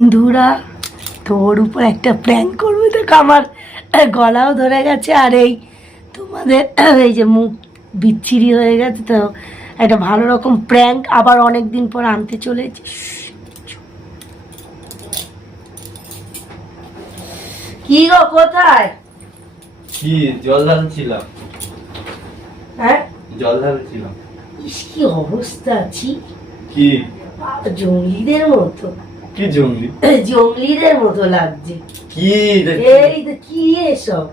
বন্ধুরা তোর উপর একটা প্র্যাঙ্ক করবো, দেখো আমার গলাও ধরে গেছে আর এই তোমাদের এই যে মুখ বিচ্ছিরি হয়ে গেছে, তো একটা ভালো রকম প্র্যাঙ্ক আবার অনেক দিন পর আনতে চলেছি। কি গো কোথায়? কি জল ঢালছিলাম। হ্যাঁ জল ঢালছিলাম। কি অবস্থা আছি, কি জঙ্গলিদের মতো, কি জঙ্গলি? জঙ্গলিদের মতো লাগছে। কি এই তো কি এসব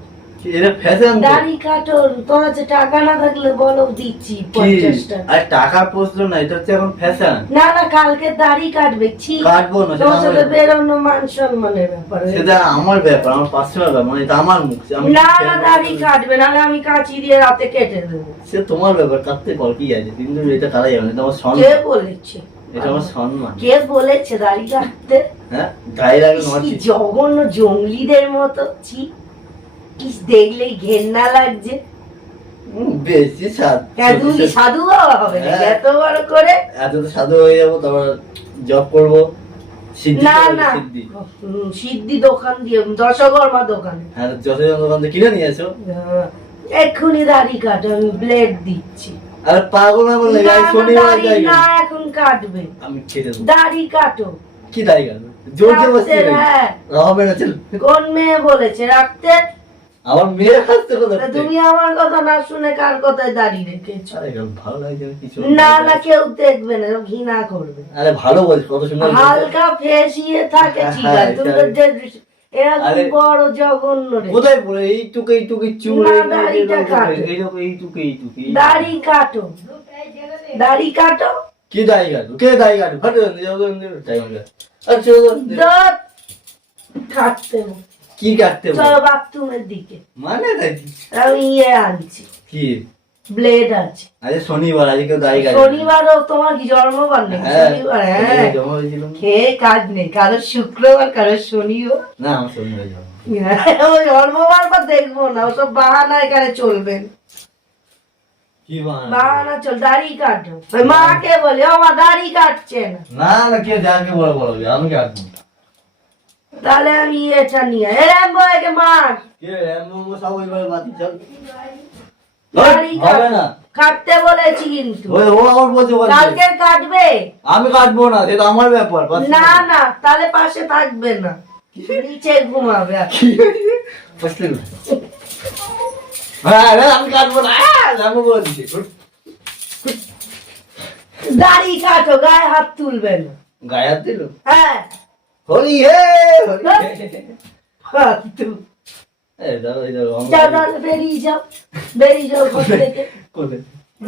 এটা ফ্যাশন? দাড়ি কাটো, তোমার যে টাকা না থাকলে বলো দিচ্ছি 50 টাকা। আর টাকার প্রশ্ন না, এটা হচ্ছে এখন ফ্যাশন। না না কালকে দাড়ি কাটবে, কাটবো না, তোমার সাথে বেরোনো মান সম্মানের ব্যাপার। সেটা আমার ব্যাপার, আমার পার্সোনাল ব্যাপার, মানে এটা আমার মুখ। না না দাড়ি কাটবে, নাহলে আমি কাঁচি দিয়ে রাতে কেটে দেবো। সে তোমার ব্যাপার, কাটতে কর কি আছে, কিন্তু এটা কাটাই যাবে না, এটা আমার সম্মান। কে বলেছে? এটা আমার সম্মান। কে বলেছে দাড়ি কাটতে? হ্যাঁ গায়ে লাগে কি জঘন্য জঙ্গলিদের মতো, ছি, কি দেখলেই ঘেন্না লাগছে। বেশি তুমি কি সাধু বাবা হবে এত বড় করে? এত তো সাধু হয়ে যাবো, তারপর জব করবো। না না সিদ্ধি দোকান দিয়ে, দশকর্মা দোকানে। হ্যাঁ যশোর দোকান থেকে কিনে নিয়ে এসো। এক্ষুনি দাড়ি কাটো, আমি ব্লেড দিচ্ছি। আর পাগল না বললে শনিবার যাই না এখন কাটবে, আমি কেটে দেবো। দাড়ি কাটো। কি দাড়ি কাটবে? জোর জবরদস্তি হবে না, চল। কোন মেয়ে বলেছে রাখতে? আমার মেয়ের হাতে কথা। তুমি আমার কথা না শুনে কার কথায় দাঁড়িয়ে রেখেছো? আরে ভালো লাগে কিছু না না কেউ দেখবে না, ঘৃণা করবে। আরে ভালো বলছ, কত সুন্দর হালকা ফেসিয়ে থাকে, ঠিক আছে। তুমি তো এরকম বড় জঘন্য রে। কোথায় পড়ে এইটুকু চুল, দাড়িটা কাটো, এইটুকু দাড়ি কাটো, দাড়ি কাটো। কি দাড়ি কাটো? কে দাড়ি কাটো? ফাটে আচ্ছা কাটতে কি কাটতে চলো বাথরুমের দিকে, মানে আমি আনছি। কি ব্লেড আছে? আরে শনিবার, আজকে কেউ দাড়ি কাটে? শনিবারও তোমার কি জন্মবার নেই? শনিবার হ্যাঁ খেয়ে কাজ নেই, কারো শুক্রবার কারো শনিবার। না আমার শনিবার জন্ম। জন্মবার বা দেখবো না, ওসব বাহানা এখানে চলবে। কি বাহানা চল, দাড়ি কাটো। মাকে বলে ও মা দাড়ি কাটছে না। না না কে যাকে বলে আমি কাটবো। তাহলে আমি এটা নিয়ে এরকম একে মার। কে এমন সব ওইবার বাতি চল। দাড়ি হবে না, কাটতে বলেছি কিন্তু। ও আমার বলছে কালকে কাটবে। আমি কাটবো না, সেটা আমার ব্যাপার। না না তাহলে পাশে থাকবে না, নিচে ঘুমাবে। হ্যাঁ আমি কাটবো না, আমি বলছি দাড়ি কাটো, গায়ে হাত তুলবে না। গায়ে হাত দিল? হ্যাঁ হরি হে ফালতু। বেরিয়ে যাও, বেরিয়ে যাও ঘর থেকে,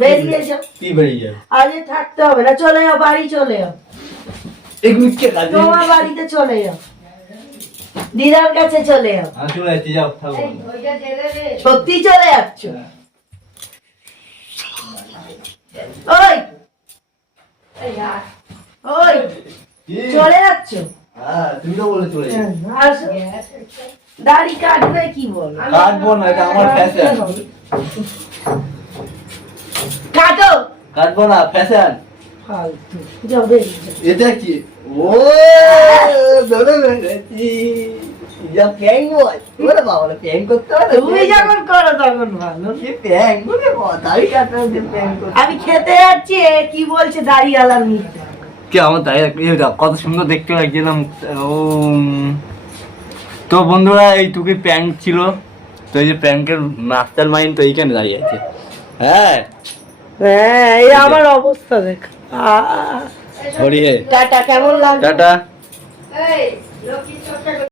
বেরিয়ে যাও। কি বেরিয়ে যাও? আজকে থাকতে হবে না, চলে যাও বাড়ি, চলে যাও তোমার বাড়িতে, চলে যাও দিদার কাছে, চলে যাও। চলে যাচ্ছি, যাও থাকো। সত্যি চলে যাচ্ছ? ওই ওই চলে যাচ্ছ? হ্যাঁ তুমি তো বলে চলে যাও। দাড়ি কাটবে কি বল? কাটবো না, এটা আমার ফ্যাশন। কাটো। কাটবো না, ফ্যাশন। ফালতু, যাও বেরিয়ে যাও। এটা কি? ও ধরে রেখেছি। যা প্যাং বল, ওরে বাবা প্যাং করতে হবে। তুমি যখন করো তখন ভালো। কি প্যাং বলে দাড়ি কাটতে প্যাং করতে? আমি খেতে যাচ্ছি, কি বলছে দাড়ি আলার মুখটা? কি আমার দাড়ি কত সুন্দর দেখতে লাগছে না মুখটা। ও তো বন্ধুরা এইটুকুই প্যান্ট ছিল, তো এই যে প্যান্টের মাস্টার মাইন্ড তো এইখানে দাঁড়িয়ে আছে। হ্যাঁ হ্যাঁ এই আমার অবস্থা দেখ। হরি হে টাটা, কেমন লাগছে? টাটা।